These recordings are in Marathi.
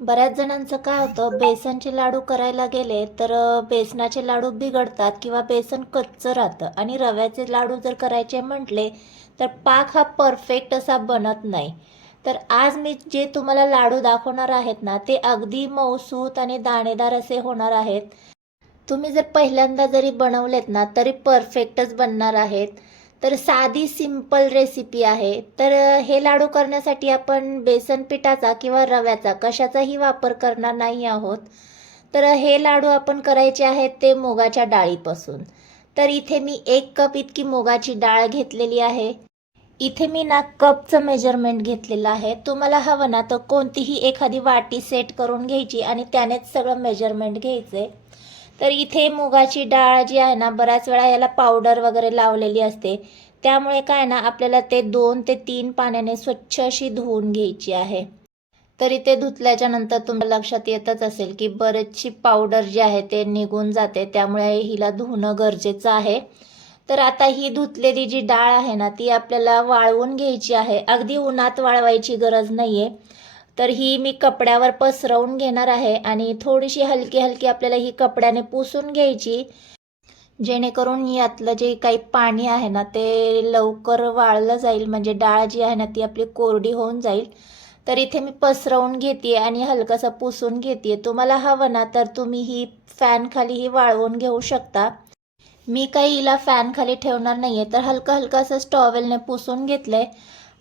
बऱ्याच जणांचं काय होतं बेसनचे लाडू करायला गेले तर बेसनाचे लाडू बिघडतात किंवा बेसन कच्चं राहतं. आणि रव्याचे लाडू जर करायचे म्हटले तर पाक हा परफेक्ट असा बनत नाही. तर आज मी जे तुम्हाला लाडू दाखवणार आहेत ना ते अगदी मऊसूत आणि दाणेदार असे होणार आहेत. तुम्ही जर पहिल्यांदा जरी बनवलेत ना तरी परफेक्टच बनणार आहेत. तर साधी सिंपल रेसिपी आहे. तर हे लाडू करण्यासाठी आपण बेसन पिठाचा किंवा रव्याचा कशाचाही वापर करणार नाही आहोत. तर हे लाडू आपण करायचे आहेत ते मुगाच्या डाळीपासून. तर इथे मी एक कप इतकी मुगाची डाळ घेतलेली आहे. इथे मी ना कपचं मेजरमेंट घेतलेलं आहे. तुम्हाला हवं ना तर कोणतीही एखादी वाटी सेट करून घ्यायची आणि त्यानेच सगळं मेजरमेंट घ्यायचे तर इथे मुगाची डाळ जी आहे ना बऱ्याच वेळा याला पावडर वगैरे लावलेली असते. त्यामुळे काय ना आपल्याला ते दोन ते तीन पाण्याने स्वच्छ अशी धुवून घ्यायची आहे. तर इथे धुतल्याच्या नंतर तुम्हाला लक्षात येतच असेल की बरेचशी पावडर जी आहे ते निघून जाते. त्यामुळे हिला धुणं गरजेचं आहे. तर आता ही धुतलेली जी डाळ आहे ना ती आपल्याला वाळवून घ्यायची आहे. अगदी उन्हात वाळवायची गरज नाही आहे तर ही मी कपड्यावर पसरवून घेणार आहे आणि थोडीशी हलकी हलकी आपल्याला ही कपड्याने पुसून घ्यायची जेणेकरून यातलं जे काही पाणी आहे ना ते लवकर वाळलं जाईल. म्हणजे डाळ जी आहे ना ती आपली कोरडी होऊन जाईल. तर इथे मी पसरवून घेते आणि हलकंसं पुसून घेते. तुम्हाला हवं ना तर तुम्ही ही फॅन खाली ही वाळवून घेऊ शकता. मी काही हिला फॅन खाली ठेवणार नाही आहे तर हलकं हलकं असं स्टॉवेलने पुसून घेतलं आहे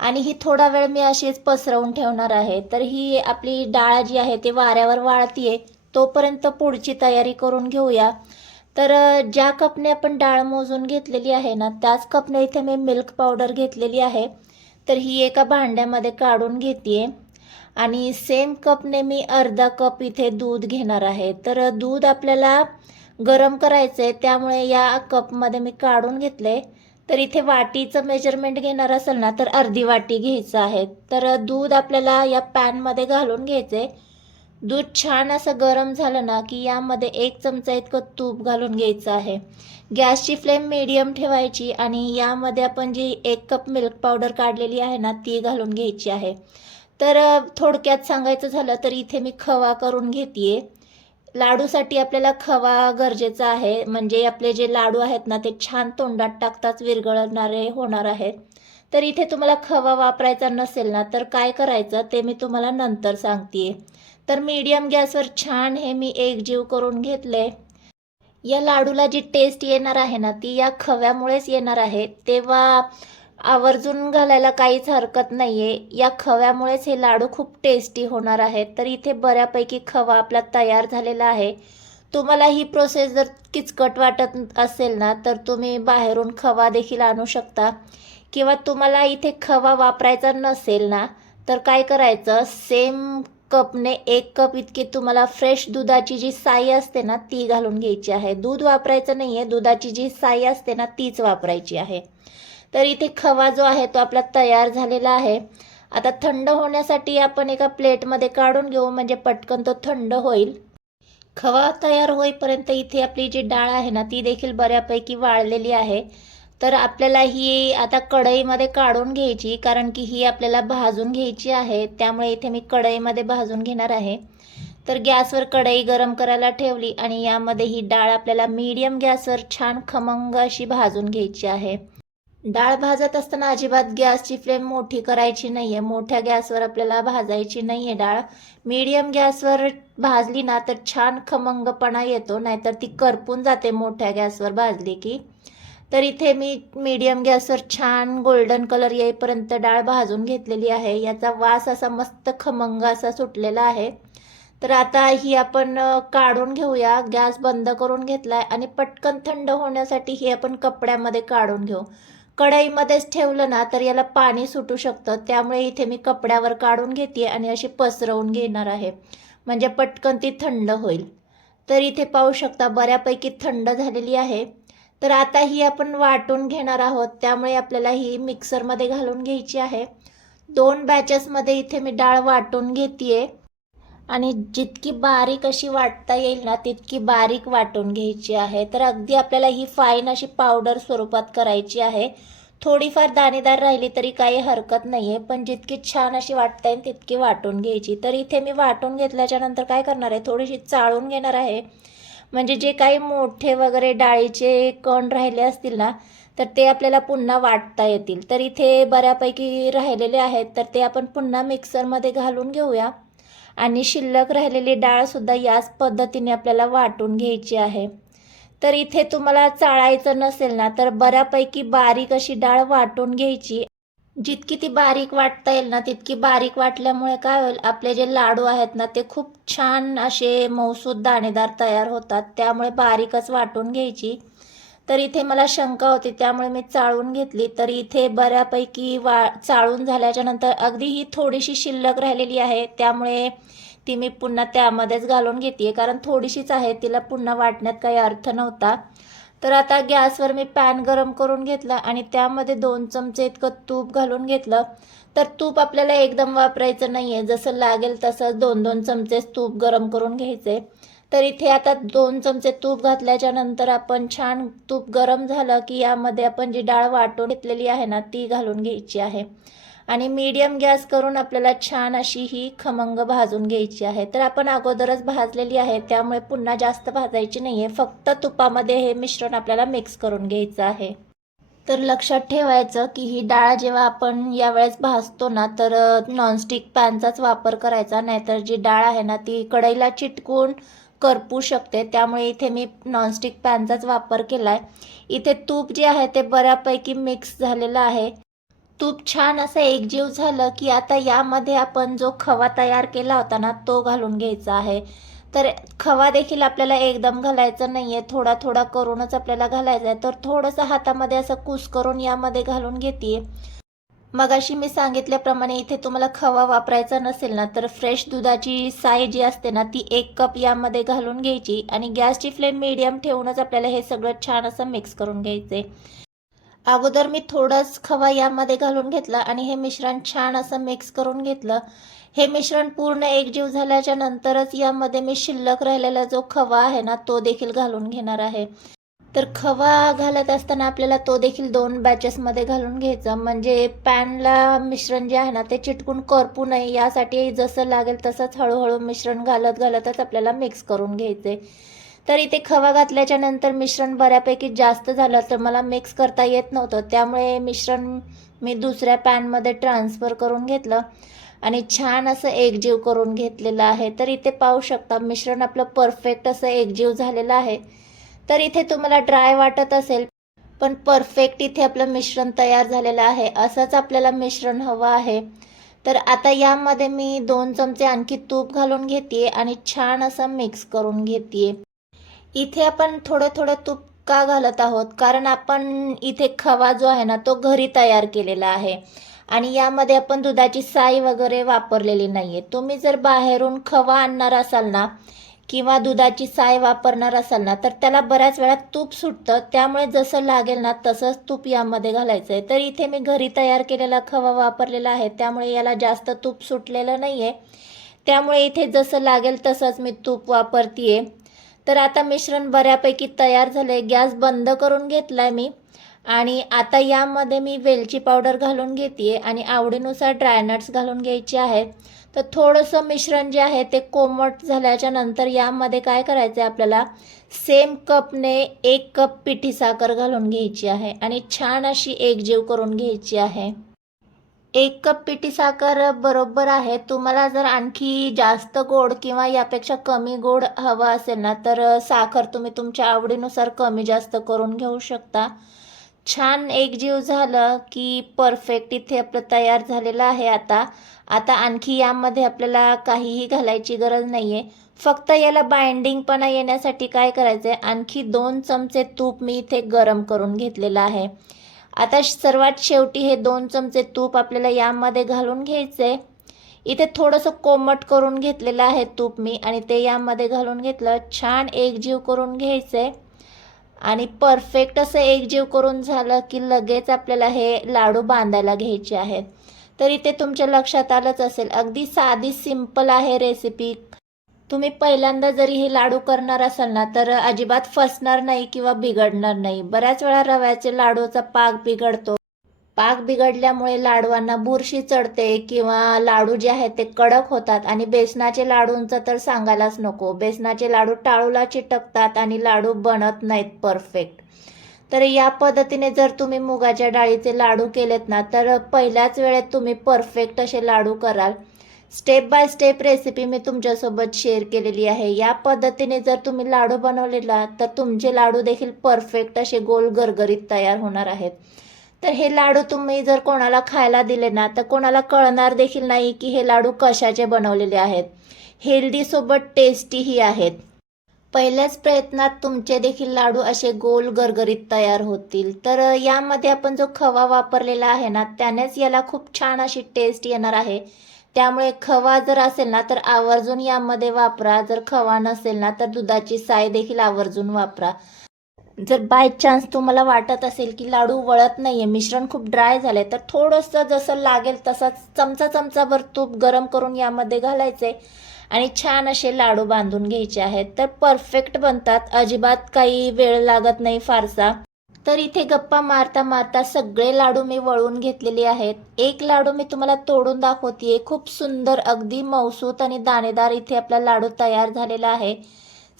आणि ही थोडा वेळ मी अशीच पसरवून ठेवणार आहे. तर ही आपली डाळ जी आहे ती वाऱ्यावर वाळतीये. तोपर्यंत पुढची तयारी करून घेऊया. तर ज्या कपने आपण डाळ मोजून घेतलेली आहे ना त्याच कपने इथे मी मिल्क पावडर घेतलेली आहे. तर ही एका भांड्यामध्ये काढून घेते आणि सेम कपने मी अर्धा कप इथे दूध घेणार आहे. तर दूध आपल्याला गरम करायचं आहे त्यामुळे या कपमध्ये मी काढून घेतले तर इथे वाटीचं मेजरमेंट घेणार असेल ना तर अर्धी वाटी घ्यायचं आहे. तर दूध आपल्याला या पॅनमध्ये घालून घ्यायचं आहे दूध छान असं गरम झालं ना की यामध्ये एक चमचा इतकं तूप घालून घ्यायचं आहे. गॅसची फ्लेम मीडियम ठेवायची आणि यामध्ये आपण जी एक कप मिल्क पावडर काढलेली आहे ना ती घालून घ्यायची आहे. तर थोडक्यात सांगायचं झालं तर इथे मी खवा करून घेते लाडूसाठी आपल्याला खवा गरजेचा आहे. म्हणजे आपले जे लाडू आहेत ना ते छान तोंडात टाकताच विरघळणारे होणार आहेत. तर इथे तुम्हाला खवा वापरायचा नसेल ना तर काय करायचं ते मी तुम्हाला नंतर सांगते तर मीडियम गॅसवर छान हे मी एकजीव करून घेतले. या लाडूला जी टेस्ट येणार आहे ना ती या खव्यामुळेच येणार आहे. तेव्हा आवर्जून घालायला काहीच हरकत नाही आहे या खव्यामुळेच हे लाडू खूप टेस्टी होणार आहेत. तर इथे बऱ्यापैकी खवा आपला तयार झालेला आहे. तुम्हाला ही प्रोसेस जर किचकट वाटत असेल ना तर तुम्ही बाहेरून खवा देखील आणू शकता. किंवा तुम्हाला इथे खवा वापरायचा नसेल ना तर काय करायचं? सेम कपने एक कप इतकी तुम्हाला फ्रेश दुधाची जी साई असते ना ती घालून घ्यायची आहे. दूध वापरायचं नाही आहे दुधाची जी साई असते ना तीच वापरायची आहे. तर इथे खवा जो आहे तो आपला तयार झालेला आहे. आता थंड होण्यासाठी आपण एका प्लेटमध्ये काढून घेऊ म्हणजे पटकन तो थंड होईल. खवा तयार होईपर्यंत इथे आपली जी डाळ आहे ना ती देखील बऱ्यापैकी वाळलेली आहे. तर आपल्याला ही आता कढईमध्ये काढून घ्यायची कारण की ही आपल्याला भाजून घ्यायची आहे. त्यामुळे इथे मी कढईमध्ये भाजून घेणार आहे. तर गॅसवर कढई गरम करायला ठेवली आणि यामध्ये ही डाळ आपल्याला मीडियम गॅसवर छान खमंग अशी भाजून घ्यायची आहे. डाळ भाजत असताना अजिबात गॅसची फ्लेम मोठी करायची नाही आहे मोठ्या गॅसवर आपल्याला भाजायची नाही आहे डाळ. मीडियम गॅसवर भाजली ना तर छान खमंगपणा येतो नाहीतर ती करपून जाते मोठ्या गॅसवर भाजली की. तर इथे मी मीडियम गॅसवर छान गोल्डन कलर येईपर्यंत डाळ भाजून घेतलेली आहे. याचा वास असा मस्त खमंग असा सुटलेला आहे. तर आता ही आपण काढून घेऊया. गॅस बंद करून घेतला आहे आणि पटकन थंड होण्यासाठी ही आपण कपड्यामध्ये काढून घेऊ. कढईमध्येच ठेवलं ना तर याला पाणी सुटू शकतं. त्यामुळे इथे मी कपड्यावर काढून घेते आणि अशी पसरवून घेणार आहे. म्हणजे पटकन ती थंड होईल. तर इथे पाहू शकता बऱ्यापैकी थंड झालेली आहे. तर आता ही आपण वाटून घेणार आहोत. त्यामुळे आपल्याला ही मिक्सरमध्ये घालून घ्यायची आहे. दोन बॅचेसमध्ये इथे मी डाळ वाटून घेते आणि जितकी बारीक अशी वाटता येईल ना तितकी बारीक वाटून घ्यायची आहे. तर अगदी आपल्याला ही फाईन अशी पावडर स्वरूपात करायची आहे. थोडीफार दाणेदार राहिली तरी काही हरकत नाही आहे पण जितकी छान अशी वाटता येईल तितकी वाटून घ्यायची. तर इथे मी वाटून घेतल्याच्या नंतर काय करणार आहे थोडीशी चाळून घेणार आहे. म्हणजे जे काही मोठे वगैरे डाळीचे कण राहिले असतील ना तर ते आपल्याला पुन्हा वाटता येतील. तर इथे बऱ्यापैकी राहिलेले आहेत तर ते आपण पुन्हा मिक्सरमध्ये घालून घेऊया. आणि शिल्लक राहिलेली डाळसुद्धा याच पद्धतीने आपल्याला वाटून घ्यायची आहे. तर इथे तुम्हाला चाळायचं नसेल ना तर बऱ्यापैकी बारीक अशी डाळ वाटून घ्यायची. जितकी ती बारीक वाटता येईल ना तितकी बारीक वाटल्यामुळे काय होईल आपले जे लाडू आहेत ना ते खूप छान असे मौसूद दाणेदार तयार होतात त्यामुळे बारीकच वाटून घ्यायची. तर इथे मला शंका होती त्यामुळे मी चाळून घेतली. तर इथे बऱ्यापैकी वा चाळून झाल्याच्यानंतर अगदी ही थोडीशी शिल्लक राहिलेली आहे त्यामुळे ती मी पुन्हा त्यामध्येच घालून घेते कारण थोडीशीच आहे तिला पुन्हा वाटण्यात काही अर्थ नव्हता. तर आता गॅसवर मी पॅन गरम करून घेतला आणि त्यामध्ये दोन चमचे इतकं तूप घालून घेतलं. तर तूप आपल्याला एकदम वापरायचं नाही आहे जसं लागेल तसंच दोन दोन चमचे तूप गरम करून घ्यायचे. तर इथे आता दोन चमचे तूप घातल्याच्या नंतर आपण छान तूप गरम झालं की यामध्ये आपण जी डाळ वाटून घेतलेली आहे ना ती घालून घ्यायची आहे. आणि मीडियम गॅस करून आपल्याला छान अशी ही खमंग भाजून घ्यायची आहे. तर आपण अगोदरच भाजलेली आहे त्यामुळे पुन्हा जास्त भाजायची नाही आहे फक्त तुपामध्ये हे मिश्रण आपल्याला मिक्स करून घ्यायचं आहे. तर लक्षात ठेवायचं की ही डाळ जेव्हा आपण यावेळेस भाजतो ना तर नॉनस्टिक पॅनचाच वापर करायचा. नाहीतर जी डाळ आहे ना ती कढईला चिटकून करपू शकते. त्यामुळे इथे मी नॉनस्टिक पॅनचाच वापर केला आहे इथे तूप जे आहे ते बऱ्यापैकी मिक्स झालेलं आहे. तूप छान असं एकजीव झालं की आता यामध्ये आपण जो खवा तयार केला होता ना तो घालून घ्यायचा आहे. तर खवा देखील आपल्याला एकदम घालायचा नाही आहे थोडा थोडा करूनच आपल्याला घालायचा आहे. तर थोडंसं हातामध्ये असं कुस करून यामध्ये घालून घेते मगाशी मी सांगितल्याप्रमाणे इथे तुम्हाला खवा वापरायचा नसेल ना तर फ्रेश दुधाची साय जी असते ना ती एक कप यामध्ये घालून घ्यायची आणि गॅसची फ्लेम मिडियम ठेवूनच आपल्याला हे सगळं छान असं मिक्स करून घ्यायचे. अगोदर मी थोडंच खवा यामध्ये घालून घेतला आणि हे मिश्रण छान असं मिक्स करून घेतलं. हे मिश्रण पूर्ण एकजीव झाल्याच्या नंतरच यामध्ये मी शिल्लक राहिलेला जो खवा आहे ना तो देखील घालून घेणार आहे. तर खवा घालत असताना आपल्याला तो देखील दोन बॅचेसमध्ये घालून घ्यायचा. म्हणजे पॅनला मिश्रण जे आहे ना ते चिटकून करपू नये. यासाठी जसं लागेल तसंच हळूहळू मिश्रण घालत घालतच आपल्याला मिक्स करून घ्यायचे. तर इथे खवा घातल्याच्या नंतर मिश्रण बऱ्यापैकी जास्त झालं तर मला मिक्स करता येत नव्हतं. त्यामुळे मिश्रण मी दुसऱ्या पॅनमध्ये ट्रान्सफर करून घेतलं. आणि छान असं एकजीव करून घेतलेलं आहे. तर इथे पाहू शकता मिश्रण आपलं परफेक्ट असं एकजीव झालेलं आहे. तर इथे तुम्हाला ड्राय वाटत असेल पण परफेक्ट इथे आपलं मिश्रण तयार झालेलं आहे. असंच आपल्याला मिश्रण हवं आहे. तर आता यामध्ये मी दोन चमचे आणखी तूप घालून घेते आणि छान असं मिक्स करून घेते इथे आपण थोडं थोडं तूप का घालत आहोत? कारण आपण इथे खवा जो आहे ना तो घरी तयार केलेला आहे. आणि यामध्ये आपण दुधाची साई वगैरे वापरलेली नाही आहे तुम्ही जर बाहेरून खवा आणणार असाल ना किंवा दुधाची साय वापरणार असाल ना तर त्याला बऱ्याच वेळा तूप सुटतं. त्यामुळे जसं लागेल ना तसंच तूप यामध्ये घालायचं आहे तर इथे मी घरी तयार केलेला खवा वापरलेला आहे. त्यामुळे याला जास्त तूप सुटलेलं नाही आहे त्यामुळे इथे जसं लागेल तसंच मी तूप वापरते तर आता मिश्रण बऱ्यापैकी तयार झाले गॅस बंद करून घेतलाय मी. आणि आता यामध्ये मी वेलची पावडर घालून घेते आणि आवडीनुसार ड्रायनट्स घालून घ्यायचे आहेत तर थोडंसं मिश्रण जे आहे ते कोमट झाल्याच्यानंतर यामध्ये काय करायचं आहे आपल्याला? सेम कपने एक कप पिठी साखर घालून घ्यायची आहे आणि छान अशी एकजीव करून घ्यायची आहे. एक कप पिठी साखर बरोबर आहे. तुम्हाला जर आणखी जास्त गोड किंवा यापेक्षा कमी गोड हवं असेल ना तर साखर तुम्ही तुमच्या आवडीनुसार कमी जास्त करून घेऊ शकता. छान एकजीव झालं की परफेक्ट इथे आपलं तयार झालेलं आहे आता. आता आणखी यामध्ये आपल्याला काहीही घालायची गरज नाही आहे फक्त याला बाइंडिंगपणा येण्यासाठी काय करायचं आहे आणखी दोन चमचे तूप मी इथे गरम करून घेतलेलं आहे. आता सर्वात शेवटी हे दोन चमचे तूप आपल्याला यामध्ये घालून घ्यायचं आहे इथे थोडंसं कोमट करून घेतलेलं आहे तूप मी आणि ते यामध्ये घालून घेतलं. छान एकजीव करून घ्यायचं आहे आणि परफेक्ट असं एकजीव करून झालं की लगेच आपल्याला हे लाडू बांधायला घ्यायचे आहेत तर इथे तुमच्या लक्षात आलंच असेल अगदी साधी सिंपल आहे रेसिपी. तुम्ही पहिल्यांदा जरी हे लाडू करणार असाल ना तर अजिबात फसणार नाही किंवा बिघडणार नाही. बऱ्याच वेळा रव्याचे लाडूचा पाक बिघडतो. पाक बिघडल्यामुळे लाडवांना बुरशी चढते किंवा लाडू जे आहेत ते कडक होतात. आणि बेसनाचे लाडूंचं तर सांगायलाच नको. बेसनाचे लाडू टाळूला चिटकतात आणि लाडू बनत नाहीत परफेक्ट तर या पद्धतीने जर तुम्ही मुगाच्या डाळीचे लाडू केलेत ना तर पहिल्याच वेळेत तुम्ही परफेक्ट असे लाडू कराल. स्टेप बाय स्टेप रेसिपी मी तुमच्यासोबत शेअर केलेली आहे. या पद्धतीने जर तुम्ही लाडू बनवलेला तर तुमचे लाडू देखील परफेक्ट असे गोल गरगरीत तयार होणार आहेत. तर हे लाडू तुम्ही जर कोणाला खायला दिले ना तर कोणाला कळणार देखील नाही की हे लाडू कशाचे बनवलेले आहेत. हेल्दीसोबत टेस्टीही आहेत. पहिल्याच प्रयत्नात तुमचे देखील लाडू असे गोल गरगरीत तयार होतील. तर यामध्ये आपण जो खवा वापरलेला आहे ना त्यानेच याला खूप छान अशी टेस्ट येणार आहे. त्यामुळे खवा जर असेल ना तर आवर्जून यामध्ये वापरा. जर खवा नसेल ना तर दुधाची साय देखील आवर्जून वापरा. जर बाय चान्स तुम्हाला वाटत असेल की लाडू वळत नाही आहे मिश्रण खूप ड्राय झालंय तर थोडंसं जसं लागेल तसाच चमचा चमचाभर तूप गरम करून यामध्ये घालायचे आणि छान असे लाडू बांधून घ्यायचे आहेत. तर परफेक्ट बनतात. अजिबात काही वेळ लागत नाही फारसा. तर इथे गप्पा मारता मारता सगळे लाडू मी वळून घेतलेले आहेत. एक लाडू मी तुम्हाला तोडून दाखवतेय. खूप सुंदर अगदी मौसूत आणि दाणेदार इथे आपला लाडू तयार झालेला आहे.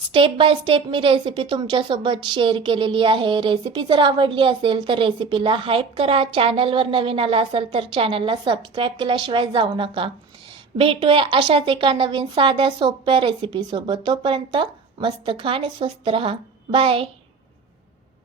स्टेप बाय स्टेप मी रेसिपी तुमच्यासोबत शेअर केलेली आहे. रेसिपी जर आवडली असेल तर रेसिपीला हाईप करा. चॅनलवर नवीन आला असेल तर चॅनलला सबस्क्राईब केल्याशिवाय जाऊ नका. भेटूया अशाच एका नवीन साध्या सोप्या रेसिपीसोबत तोपर्यंत मस्त खा आणि स्वस्त रहा. बाय